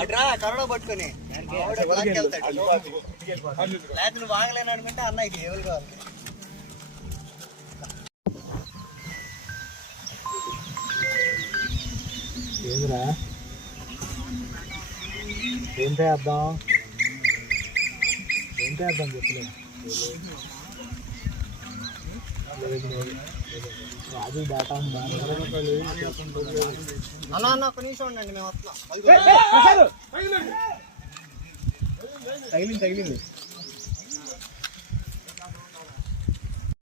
అట్రా corona పట్టుకొని. లేకపోతే వాగలేను అనుకుంటే అన్నయ్యకి ఎవరు కావాలి? ఏందిరా ఏం చేద్దాం ఏం చేద్దాం చెప్పలేదు రాజు డేటా ఉందా అన్న అన్న ఒక నిమిషం ఉండండి మేము వస్తున్నాం తగిలింది తగిలింది